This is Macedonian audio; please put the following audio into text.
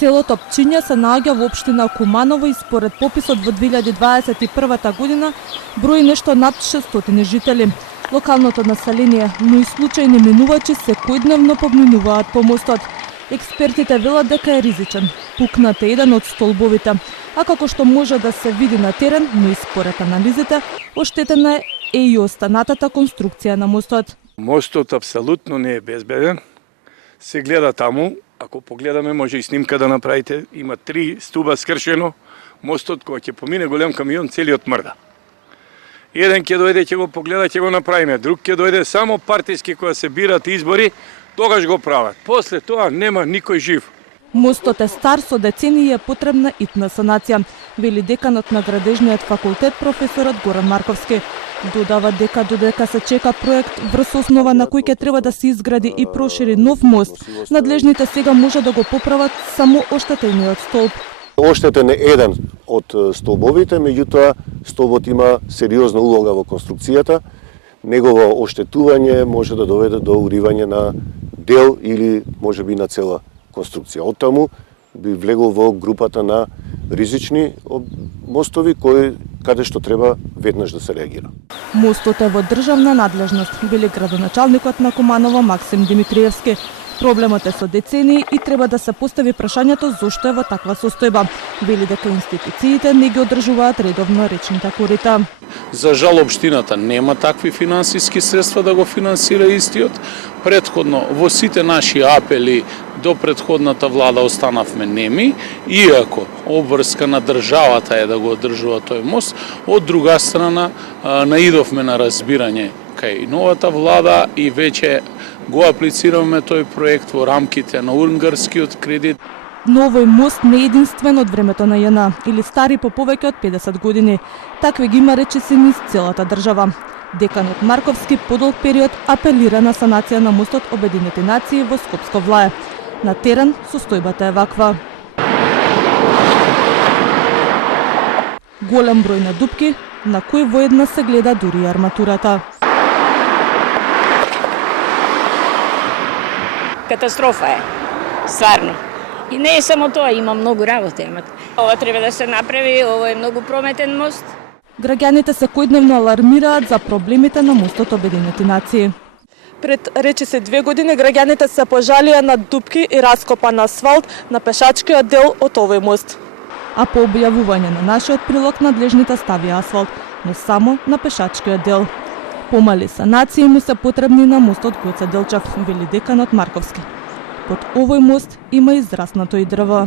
Селото Пчиња се наоѓа во општина Куманово и според пописот во 2021 година брои нешто над 600 жители. Локалното население, но и случајни минувачи секојдневно поминуваат по мостот. Експертите велат дека е ризичен. Пукнат е еден од столбовите, а како што може да се види на терен, но и според анализите, оштетена е и останатата конструкција на мостот. Мостот апсолутно не е безбеден. Се гледа таму, ако погледаме може и снимка да направите, има 3 стуба скршено. Мостот кога ќе помине голем камион целиот мрда. Еден ќе дојде, ќе го погледа, ќе го направиме, друг ќе дојде само партиски кога се бират избори, тогаш го прават. После тоа нема никој жив. Мостот е стар, со децении е потребна итна санација, вели деканот на градежниот факултет професорот Горан Марковски. Додава дека додека се чека проект врз основа на кој ќе треба да се изгради и прошири нов мост, надлежните сега може да го поправат само оштетениот столб. Оштетен е еден од столбовите, меѓутоа столбот има сериозна улога во конструкцијата. Негово оштетување може да доведе до уривање на дел или можеби на цела конструкција. Оттаму би влегол во групата на ризични мостови каде што треба веднаш да се реагира. Мостот е во државна надлежност, вели градоначалникот на Куманово Максим Димитриевски. Проблемот е со децении и треба да се постави прашањето зошто е во таква состојба. Вели дека институциите не ги одржуваат редовно речните корита. За жал општината нема такви финансиски средства да го финансира истиот. Претходно во сите наши апели до претходната влада останавме неми, иако обврска на државата е да го одржува тој мост, од друга страна наидовме на разбирање кај новата влада и веќе го аплицираме тој проект во рамките на унгарскиот кредит. Но овој мост не е единствен од времето на ЈНА или стари по повеќе од 50 години. Такви ги има речиси низ целата држава. Деканот Марковски подолг период апелира на санација на мостот Обединети нации во Скопско Влае. На терен состојбата е ваква. Голем број на дупки, на кои воедна се гледа дури арматурата. Катастрофа е, стварно. И не е само тоа, има многу работа. Ова треба да се направи, ова е многу прометен мост. Граѓаните секојдневно алармираат за проблемите на мостот Обединети нации. Пред речиси 2 години граѓаните се пожалија на дупки и раскопан асфалт на пешачкиот дел од овој мост. А по објавување на нашиот прилог надлежните ставија асфалт, но само на пешачкиот дел. Помали санации му се потребни на мостот Гоце Делчев, вели деканот Марковски. Под овој мост има израснато и дрво.